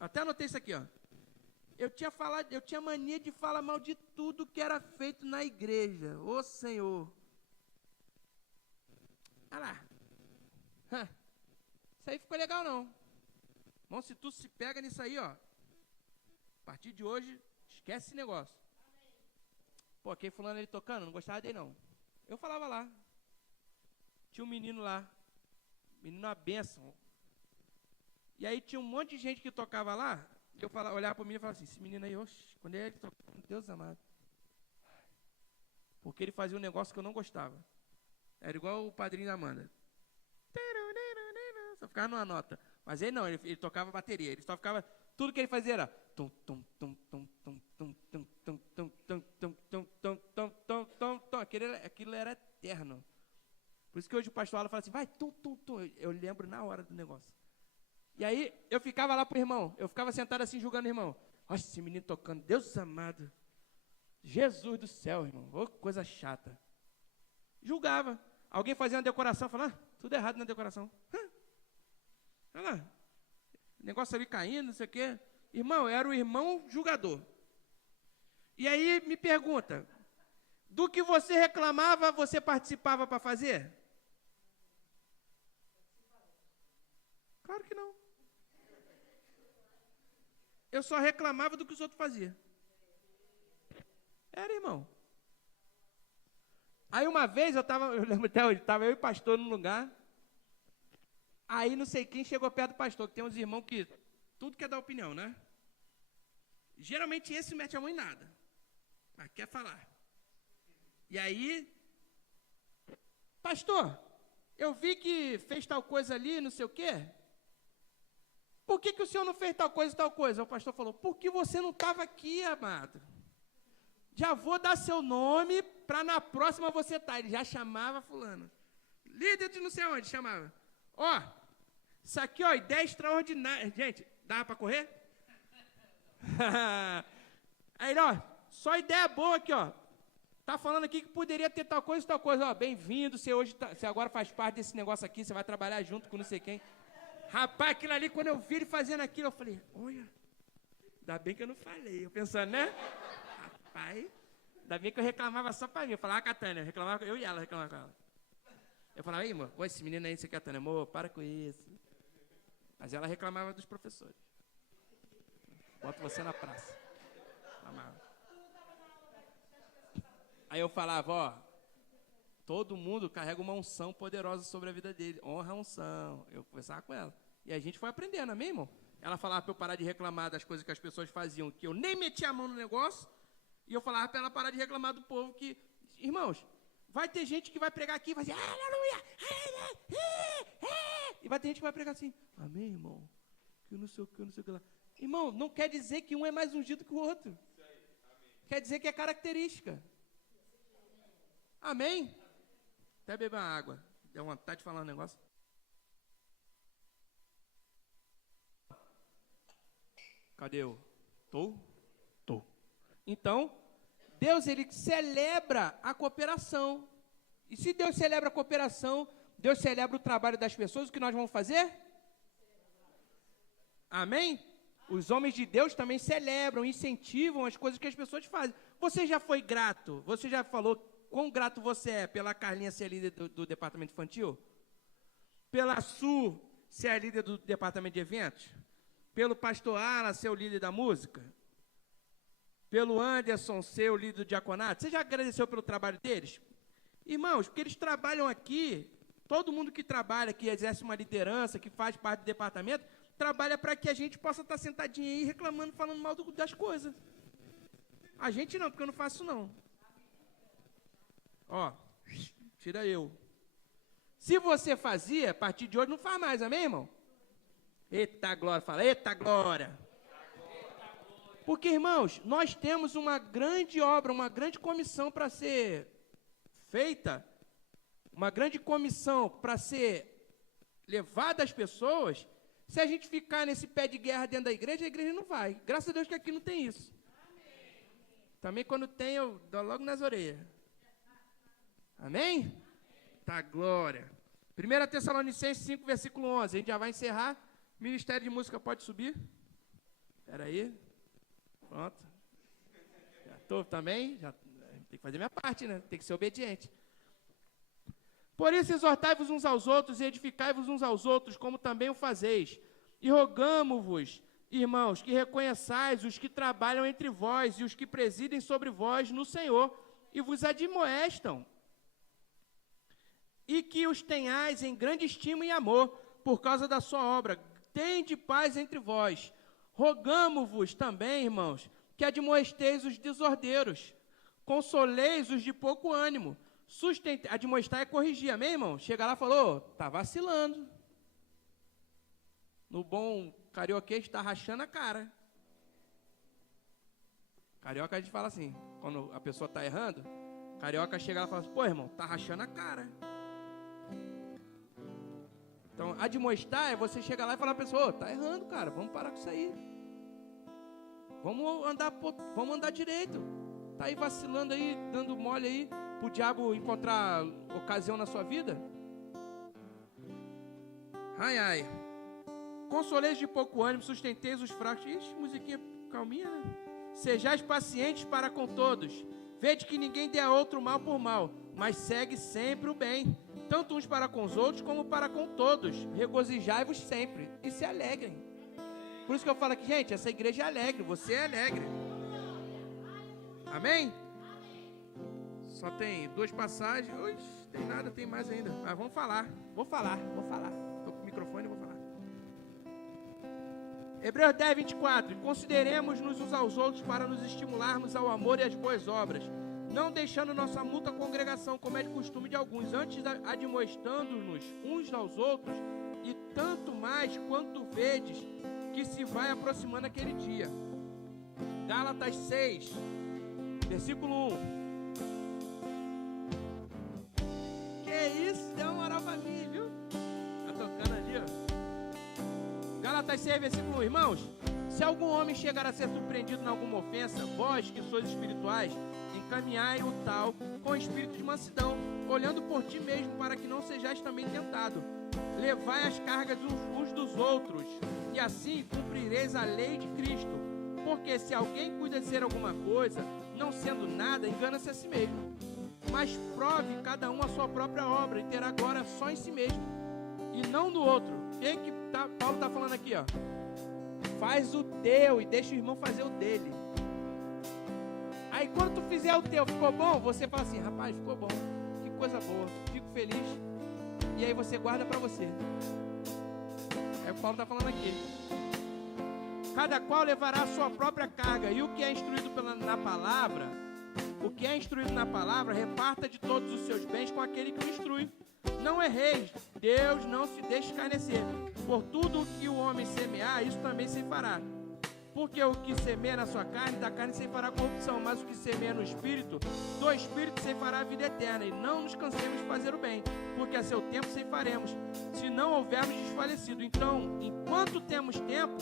Até anotei isso aqui, ó. Eu tinha mania de falar mal de tudo que era feito na igreja. Ô Senhor. Olha lá. Isso aí ficou legal, não. Irmão, se tu se pega nisso aí, ó. A partir de hoje, esquece esse negócio. Pô, aquele fulano ali tocando, não gostava dele, não. Eu falava lá. Tinha um menino lá. Menino uma bênção. E aí tinha um monte de gente que tocava lá. E eu olhava para o menino e falava assim, esse menino aí, oxe, quando ele tocava, Deus amado. Porque ele fazia um negócio que eu não gostava. Era igual o padrinho da Amanda. Só ficava numa nota. Mas ele não, ele tocava bateria. Ele só ficava, tudo que ele fazia era tum tum tum tum tum tum tum tum tum tum tum tum tum tum tum tum. Aquilo era eterno. Por isso que hoje o pastor fala assim, vai tum tum tum. Eu lembro na hora do negócio. E aí eu ficava lá pro irmão, eu ficava sentado assim julgando o irmão. Olha esse menino tocando, Deus amado. Jesus do céu, irmão, oh, coisa chata. Julgava. Alguém fazia uma decoração, falava, tudo errado na decoração. Olha lá, negócio ali caindo, não sei o quê. Irmão, eu era o irmão julgador. E aí me pergunta, do que você reclamava, você participava para fazer? Claro que não. Eu só reclamava do que os outros faziam. Era, irmão. Aí uma vez eu lembro até hoje, estava eu e o pastor num lugar. Aí não sei quem chegou perto do pastor, que tem uns irmãos que tudo quer dar opinião, né? Geralmente esse mete a mão em nada, mas quer falar. E aí, pastor, eu vi que fez tal coisa ali, não sei o quê. Por que o senhor não fez tal coisa e tal coisa? O pastor falou, porque você não estava aqui, amado. Já vou dar seu nome para na próxima você estar. Ele já chamava fulano. Líder de não sei onde, chamava. Ó, isso aqui, ó, ideia extraordinária. Gente, dava para correr? Aí, ó, só ideia boa aqui, ó. Tá falando aqui que poderia ter tal coisa e tal coisa. Ó, bem-vindo, você agora faz parte desse negócio aqui, você vai trabalhar junto com não sei quem. Rapaz, aquilo ali, quando eu vi ele fazendo aquilo, eu falei, olha, ainda bem que eu não falei. Eu pensando, né? Rapaz, ainda bem que eu reclamava só pra mim. Eu falava com a Tânia, eu e ela reclamava com ela. Eu falava, aí, amor, pô, esse menino aí, você quer a Tânia? Amor, para com isso. Mas ela reclamava dos professores. Boto você na praça. Reclamava. Aí eu falava, ó, todo mundo carrega uma unção poderosa sobre a vida dele. Honra a unção. Eu conversava com ela. E a gente foi aprendendo, amém, irmão? Ela falava para eu parar de reclamar das coisas que as pessoas faziam, que eu nem metia a mão no negócio. E eu falava para ela parar de reclamar do povo que... Irmãos, vai ter gente que vai pregar aqui e vai dizer, aleluia, e vai ter gente que vai pregar assim, amém, irmão? Que eu não sei o que, eu não sei o que lá. Irmão, não quer dizer que um é mais ungido que o outro. Quer dizer que é característica. Amém? Até beber uma água. Deu vontade de falar um negócio. Cadê eu? Tô. Então, Deus, ele celebra a cooperação. E se Deus celebra a cooperação, Deus celebra o trabalho das pessoas, o que nós vamos fazer? Amém? Os homens de Deus também celebram, incentivam as coisas que as pessoas fazem. Você já foi grato? Você já falou quão grato você é pela Carlinha ser líder do departamento infantil? Pela Su ser a líder do departamento de eventos? Pelo pastor Alan ser o líder da música? Pelo Anderson ser o líder do diaconato? Você já agradeceu pelo trabalho deles? Irmãos, porque eles trabalham aqui, todo mundo que trabalha, que exerce uma liderança, que faz parte do departamento, trabalha para que a gente possa estar sentadinho aí reclamando, falando mal das coisas. A gente não, porque eu não faço não. Ó, tira eu. Se você fazia, a partir de hoje não faz mais, amém, irmão? Eita glória, fala, eita glória. Porque, irmãos, nós temos uma grande obra, uma grande comissão para ser feita, uma grande comissão para ser levada às pessoas. Se a gente ficar nesse pé de guerra dentro da igreja, a igreja não vai. Graças a Deus que aqui não tem isso. Também quando tem, eu dou logo nas orelhas. Amém? Tá, glória. 1 Tessalonicenses 5, versículo 11. A gente já vai encerrar. Ministério de Música pode subir? Espera aí. Pronto. Já estou também. Já, tem que fazer minha parte, né? Tem que ser obediente. Por isso, exortai-vos uns aos outros e edificai-vos uns aos outros, como também o fazeis. E rogamo-vos, irmãos, que reconheçais os que trabalham entre vós e os que presidem sobre vós no Senhor e vos admoestam. E que os tenhais em grande estima e amor por causa da sua obra. Tende paz entre vós. Rogamo-vos também, irmãos, que admoesteis os desordeiros. Consoleis os de pouco ânimo. Admoestar é corrigir, amém, irmão? Chega lá e falou, tá vacilando. No bom carioquês, tá rachando a cara. Carioca a gente fala assim, quando a pessoa tá errando, carioca chega lá e fala assim, pô, irmão, tá rachando a cara. Então, admoestar é você chegar lá e falar pra pessoa, tá errando, cara, vamos parar com isso aí. Vamos andar direito. Tá aí vacilando aí, dando mole aí, pro diabo encontrar ocasião na sua vida? Ai, ai. Consoleis de pouco ânimo, sustenteis os fracos. Ixi, musiquinha calminha, né? Sejais pacientes para com todos. Vede que ninguém dê a outro mal por mal, mas segue sempre o bem, tanto uns para com os outros, como para com todos. Regozijai-vos sempre e se alegrem. Por isso que eu falo aqui, gente, essa igreja é alegre, você é alegre. Amém? Só tem 2 passagens. Ux, tem nada, tem mais ainda. Mas vamos falar. Vou falar. Estou com o microfone e vou falar. Hebreus 10, 24. Consideremos-nos uns aos outros para nos estimularmos ao amor e às boas obras. não deixando nossa mútua congregação, como é de costume de alguns, antes admoestando-nos uns aos outros, e tanto mais quanto vedes que se vai aproximando aquele dia. Gálatas 6, versículo 1. Que isso? Deu uma moral pra mim, viu? Tá tocando ali, ó. Gálatas 6, versículo 1. Irmãos, se algum homem chegar a ser surpreendido em alguma ofensa, vós que sois espirituais, encaminhai o tal com espírito de mansidão, olhando por ti mesmo, para que não sejais também tentado. Levai as cargas uns dos outros, e assim cumprireis a lei de Cristo. Porque se alguém cuida de ser alguma coisa, não sendo nada, engana-se a si mesmo. Mas prove cada um a sua própria obra, e terá glória só em si mesmo, e não do outro. O que Paulo está falando aqui, ó? Faz o teu e deixa o irmão fazer o dele. Aí quando tu fizer o teu, ficou bom? Você fala assim, rapaz, ficou bom, que coisa boa, fico feliz. E aí você guarda para você. É o que Paulo está falando aqui. Cada qual levará a sua própria carga, e o que é instruído na palavra, reparta de todos os seus bens com aquele que o instrui. Não erreis, Deus não se deixa escarnecer. Por tudo o que o homem semear, isso também se fará. Porque o que semeia na sua carne, da carne se fará corrupção, mas o que semeia no Espírito, do Espírito se fará a vida eterna. E não nos cansemos de fazer o bem, porque a seu tempo se faremos, se não houvermos desfalecido. Então, enquanto temos tempo,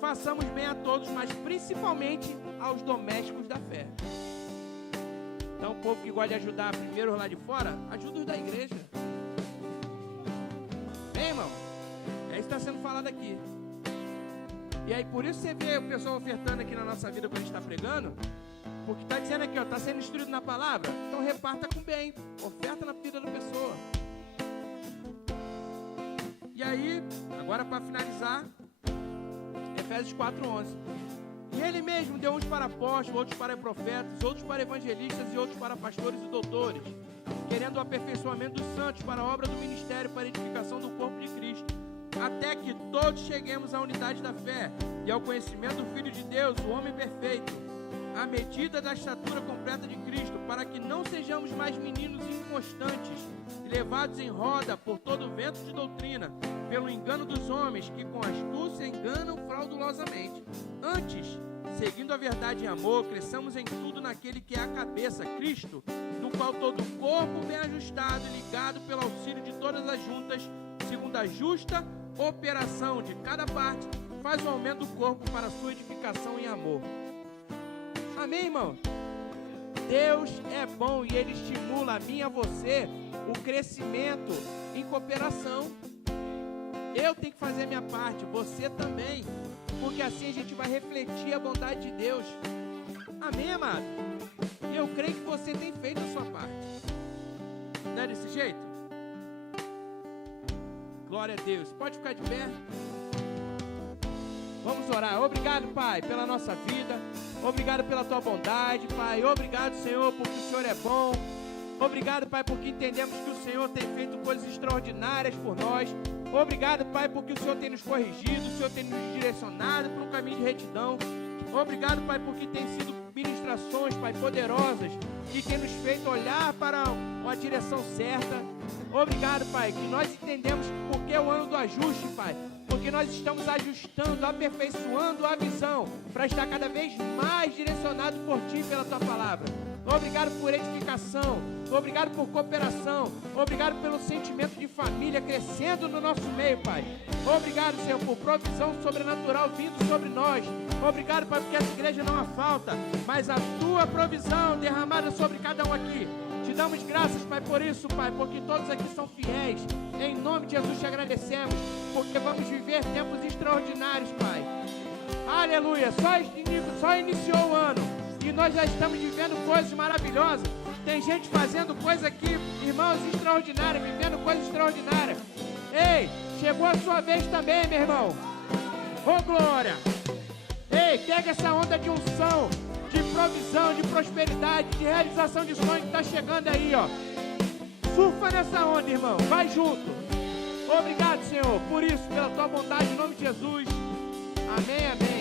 façamos bem a todos, mas principalmente aos domésticos da fé. Então, o povo que gosta de ajudar primeiro lá de fora, ajuda os da igreja. Bem, irmão? É isso que está sendo falado aqui. E aí, por isso você vê o pessoal ofertando aqui na nossa vida quando a gente está pregando, porque está dizendo aqui, ó, está sendo instruído na palavra, então reparta com bem, oferta na vida da pessoa. E aí, agora para finalizar, Efésios 4:11. E ele mesmo deu uns para apóstolos, outros para profetas, outros para evangelistas e outros para pastores e doutores, querendo o aperfeiçoamento dos santos para a obra do ministério, para a edificação do corpo de Cristo, até que todos cheguemos à unidade da fé e ao conhecimento do Filho de Deus, o homem perfeito, à medida da estatura completa de Cristo, para que não sejamos mais meninos inconstantes, levados em roda por todo o vento de doutrina, pelo engano dos homens, que com astúcia enganam fraudulosamente. Antes, seguindo a verdade em amor, cresçamos em tudo naquele que é a cabeça, Cristo, no qual todo o corpo bem ajustado e ligado pelo auxílio de todas as juntas, segundo a justa operação de cada parte, faz o aumento do corpo para a sua edificação em amor. Amém, irmão? Deus é bom e Ele estimula a mim e a você o crescimento em cooperação. Eu tenho que fazer a minha parte, você também, porque assim a gente vai refletir a bondade de Deus. Amém, amado? E eu creio que você tem feito a sua parte. Não é desse jeito? Glória a Deus. Pode ficar de pé? Vamos orar. Obrigado, Pai, pela nossa vida. Obrigado pela Tua bondade, Pai. Obrigado, Senhor, porque o Senhor é bom. Obrigado, Pai, porque entendemos que o Senhor tem feito coisas extraordinárias por nós. Obrigado, Pai, porque o Senhor tem nos corrigido, o Senhor tem nos direcionado para um caminho de retidão. Obrigado, Pai, porque tem sido ministrações, Pai, poderosas, que tem nos feito olhar para uma direção certa. Obrigado, Pai, que nós entendemos porque é o ano do ajuste, Pai, porque nós estamos ajustando, aperfeiçoando a visão para estar cada vez mais direcionado por Ti, pela Tua palavra. Obrigado por edificação, obrigado por cooperação, obrigado pelo sentimento de família crescendo no nosso meio, Pai. Obrigado, Senhor, por provisão sobrenatural vindo sobre nós. Obrigado, Pai, porque essa igreja não há falta, mas a Tua provisão derramada sobre cada um aqui. Te damos graças, Pai, por isso, Pai, porque todos aqui são fiéis. Em nome de Jesus te agradecemos, porque vamos viver tempos extraordinários, Pai. Aleluia, só iniciou o ano e nós já estamos vivendo coisas maravilhosas. Tem gente fazendo coisa aqui, irmãos, extraordinárias, vivendo coisas extraordinárias. Ei, chegou a sua vez também, meu irmão. Ô, glória! Ei, pega essa onda de unção, de provisão, de prosperidade, de realização de sonhos que está chegando aí, ó. Surfa nessa onda, irmão. Vai junto. Obrigado, Senhor, por isso, pela Tua bondade, em nome de Jesus. Amém, amém.